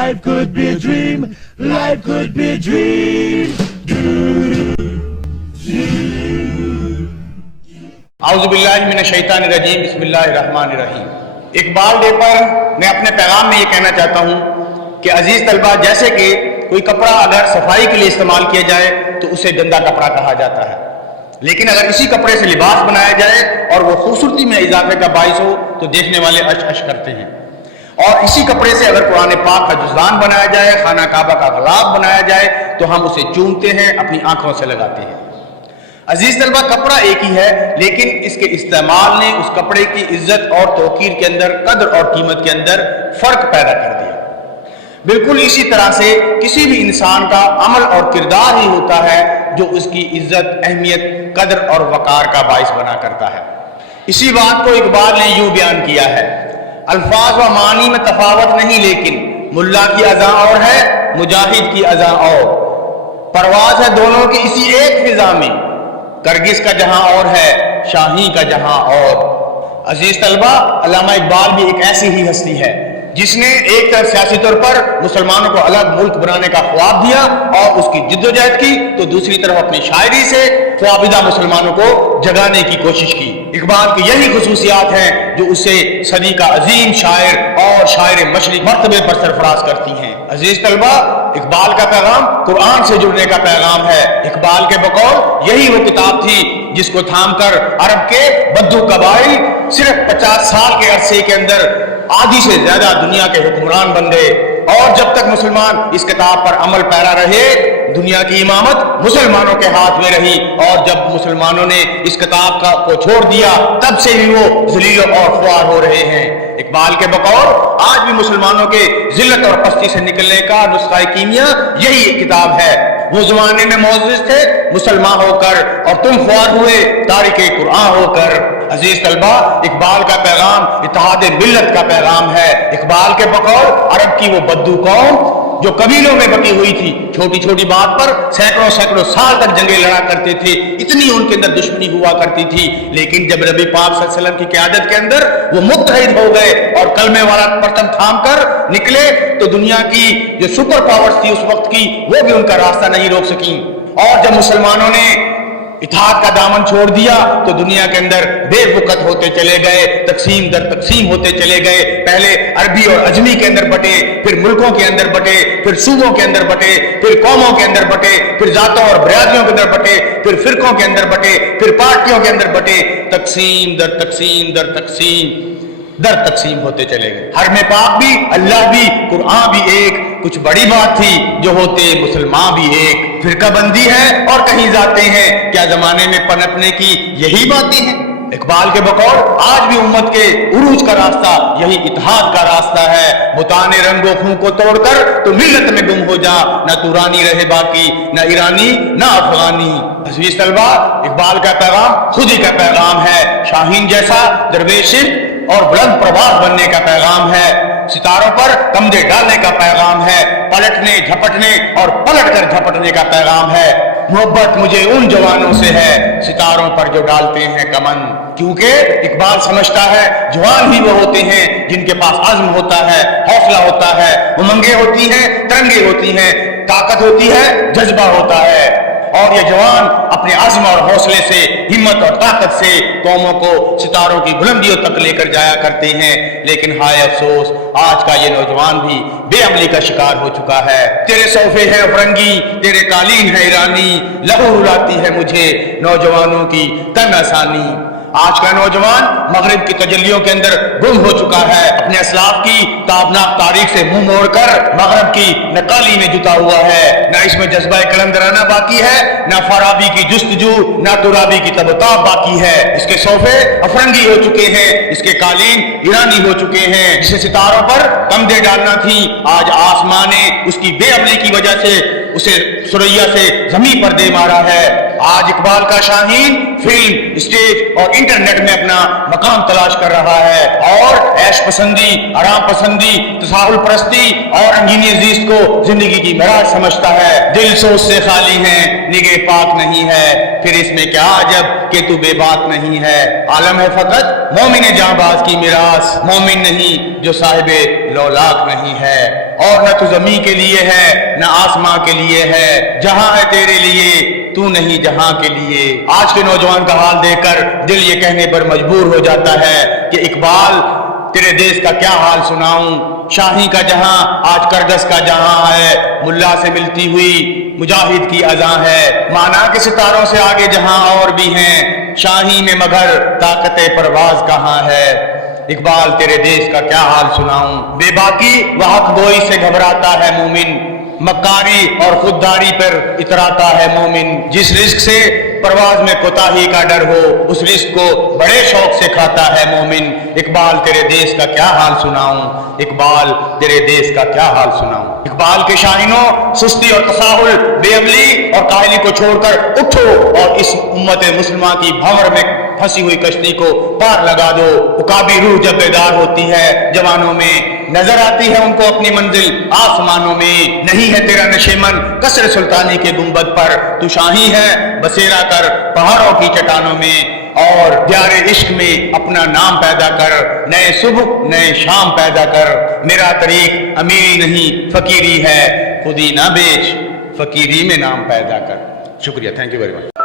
Life could be a dream. Life could be a dream. اعوذ باللہ من الشیطان الرجیم بسم اللہ الرحمن الرحیم۔ اقبال ڈے پر میں اپنے پیغام میں یہ کہنا چاہتا ہوں کہ عزیز طلبہ، جیسے کہ کوئی کپڑا اگر صفائی کے لیے استعمال کیا جائے تو اسے گندا کپڑا کہا جاتا ہے، لیکن اگر اسی کپڑے سے لباس بنایا جائے اور وہ خوبصورتی میں اضافے کا باعث ہو تو دیکھنے والے اش اش کرتے ہیں، اور اسی کپڑے سے اگر قرآن پاک کا جزدان بنایا جائے، خانہ کعبہ کا غلاف بنایا جائے تو ہم اسے چومتے ہیں، اپنی آنکھوں سے لگاتے ہیں۔ عزیز طلبہ، کپڑا ایک ہی ہے، لیکن اس کے استعمال نے اس کپڑے کی عزت اور توقیر کے اندر، قدر اور قیمت کے اندر فرق پیدا کر دیا۔ بالکل اسی طرح سے کسی بھی انسان کا عمل اور کردار ہی ہوتا ہے جو اس کی عزت، اہمیت، قدر اور وقار کا باعث بنا کرتا ہے۔ اسی بات کو اقبال نے یوں بیان کیا ہے: الفاظ و معنی میں تفاوت نہیں، لیکن ملا کی اذاں اور ہے، مجاہد کی اذاں اور، پرواز ہے دونوں کی اسی ایک فضا میں، کرگس کا جہاں اور ہے، شاہی کا جہاں اور۔ عزیز طلبہ، علامہ اقبال بھی ایک ایسی ہی ہستی ہے جس نے ایک طرف سیاسی طور پر مسلمانوں کو الگ ملک بنانے کا خواب دیا اور اس کی جد و جہد کی، تو دوسری طرف اپنی شاعری سے خوابیدہ مسلمانوں کو جگانے کی کوشش کی۔ اقبال کی یہی خصوصیات ہیں جو اسے صدی کا عظیم شاعر اور شاعر مشرق مرتبے پر سرفراز کرتی ہیں۔ عزیز طلبہ، اقبال کا پیغام قرآن سے جڑنے کا پیغام ہے۔ اقبال کے بقول یہی وہ کتاب تھی جس کو تھام کر عرب کے بدو قبائل صرف 50 سال کے عرصے کے اندر آدھی سے زیادہ دنیا کے حکمران بن گئے، اور جب تک مسلمان اس کتاب پر عمل پیرا رہے، دنیا کی امامت مسلمانوں کے ہاتھ میں رہی، اور جب مسلمانوں نے اس کتاب کو چھوڑ دیا تب سے ہی وہ ذلیل اور خوار ہو رہے ہیں۔ اقبال کے بقول آج بھی مسلمانوں کے ذلت اور پستی سے نکلنے کا نسخہ کیمیا یہی ایک کتاب ہے۔ وہ زمانے میں معزز تھے مسلمان ہو کر، اور تم خوار ہوئے تارک قرآن ہو کر۔ عزیز طلبہ، اقبال کا پیغام اتحاد ملت کا پیغام ہے۔ اقبال کے بقول عرب کی وہ بدو قوم جو قبیلوں میں بٹی ہوئی تھی، چھوٹی چھوٹی بات پر سینکڑوں سال تک جنگیں لڑا کرتے تھے، اتنی ان کے اندر دشمنی ہوا کرتی تھی، لیکن جب نبی پاک صلی اللہ علیہ وسلم کی قیادت کے اندر وہ متحد ہو گئے اور کلمے والا پرچم تھام کر نکلے تو دنیا کی جو سپر پاورز تھی اس وقت کی، وہ بھی ان کا راستہ نہیں روک سکیں۔ اور جب مسلمانوں نے اتحاد کا دامن چھوڑ دیا تو دنیا کے اندر بے وقت ہوتے چلے گئے، تقسیم در تقسیم ہوتے چلے گئے۔ پہلے عربی اور عجمی کے اندر بٹے، پھر ملکوں کے اندر بٹے، پھر صوبوں کے اندر بٹے، پھر قوموں کے اندر بٹے، پھر ذاتوں اور برادریوں کے اندر بٹے، پھر فرقوں کے اندر بٹے، پھر پارٹیوں کے اندر بٹے، تقسیم در تقسیم در تقسیم در تقسیم ہوتے چلے گئے۔ حرم پاک بھی، اللہ بھی، قرآن بھی ایک، کچھ بڑی بات تھی جو ہوتے مسلمان بھی ایک۔ فرقہ بندی ہے اور کہیں ذاتیں ہیں، کیا زمانے میں پنپنے کی یہی باتیں ہیں؟ اقبال کے بقول آج بھی امت کے عروج کا راستہ یہی اتحاد کا راستہ ہے۔ بتانے رنگ و خون کو توڑ کر تو ملت میں گم ہو جا، نہ تورانی رہے باقی، نہ ایرانی نہ افغانی۔ عزیز طلبہ، اقبال کا پیغام خود ہی کا پیغام ہے، شاہین جیسا درویش اور بلند پرواز بننے کا پیغام ہے، ستاروں پر کمدے ڈالنے کا پیغام ہے، پلٹنے جھپٹنے اور پلٹ کر جھپٹنے کا پیغام ہے۔ محبت مجھے ان جوانوں سے ہے ستاروں پر جو ڈالتے ہیں کمن، کیونکہ اقبال سمجھتا ہے جوان ہی وہ ہوتے ہیں جن کے پاس عزم ہوتا ہے، حوصلہ ہوتا ہے، امنگیں ہوتی ہیں، ترنگیں ہوتی ہیں، طاقت ہوتی ہے، جذبہ ہوتا ہے، اور یہ جوان اپنے عزم اور حوصلے سے، ہمت اور طاقت سے قوموں کو ستاروں کی بلندیوں تک لے کر جایا کرتے ہیں۔ لیکن ہائے افسوس، آج کا یہ نوجوان بھی بے عملی کا شکار ہو چکا ہے۔ تیرے صوفے ہے فرنگی، تیرے قالین ہے ایرانی، لہو رلاتی ہے مجھے نوجوانوں کی تن آسانی۔ آج کا نوجوان مغرب کی تجلیوں کے اندر گم ہو چکا ہے، اپنے اسلاف کی تابناک تاریخ سے منہ موڑ کر مغرب کی نقالی میں جتا ہوا ہے۔ نہ اس میں جذبہ قلندرانہ باقی ہے، نہ فارابی کی جستجو، نہ ترابی کی تب و تاب باقی ہے۔ اس کے صوفے افرنگی ہو چکے ہیں، اس کے قالین ایرانی ہو چکے ہیں۔ جسے ستاروں پر کمدے ڈالنا تھی، آج آسمان نے اس کی بے عملی کی وجہ سے اسے سریا سے زمین پر دے مارا ہے۔ آج اقبال کا شاہین فلم، اسٹیج اور انٹرنیٹ میں اپنا مقام تلاش کر رہا ہے اور عیش پسندی، آرام پسندی، تساہل پرستی اور انگینی زیست کو زندگی کی معراج سمجھتا ہے۔ دل سوچ سے خالی ہیں، نگہ پاک نہیں ہے، پھر اس میں کیا عجب کہ تو بے باک نہیں ہے۔ عالم ہے فقط مومن جاں باز کی میراث، مومن نہیں جو صاحب لولاک نہیں ہے۔ اور نہ تو زمین کے لیے ہے نہ آسماں کے لیے ہے، جہاں ہے تیرے لیے تو نہیں جہاں کے لیے۔ آج کے نوجوان کا حال دیکھ کر دل یہ کہنے پر مجبور ہو جاتا ہے کہ اقبال تیرے دیش کا کیا حال سناؤں، شاہی کا جہاں آج کرگس کا جہاں ہے، ملا سے ملتی ہوئی مجاہد کی اذاں ہے، مانا کہ ستاروں سے آگے جہاں اور بھی ہیں، شاہی میں مگر طاقت پرواز کہاں ہے۔ اقبال تیرے دیش کا کیا حال سناؤں، بے باکی و حق گوئی سے گھبراتا ہے مومن، مکاری اور خودداری پر اتراتا ہے مومن، جس رزق سے پرواز میں کوتاہی کا ڈر ہو اس رزق کو بڑے شوق سے کھاتا ہے مومن۔ اقبال تیرے دیش کا کیا حال سناؤں، اقبال تیرے دیش کا کیا حال سناؤں۔ اقبال کے شاہینوں، سستی اور تساہل، بے عملی اور کاہلی کو چھوڑ کر اٹھو اور اس امت مسلمہ کی بھنور میں پھنسی ہوئی کشتی کو پار لگا دو۔ عقابی روح جب بیدار ہوتی ہے جوانوں میں، نظر آتی ہے ان کو اپنی منزل آسمانوں میں، نہیں ہے تیرا نشیمن قصر سلطانی کے گنبد پر، تو شاہی ہے بسیرا کر پہاڑوں کی چٹانوں میں، اور دیار عشق میں اپنا نام پیدا کر، نئے صبح نئے شام پیدا کر۔ میرا طریق امیری نہیں فقیری ہے، خودی نہ بیچ فقیری میں نام پیدا کر۔ شکریہ، تھینک یو ویری مچ۔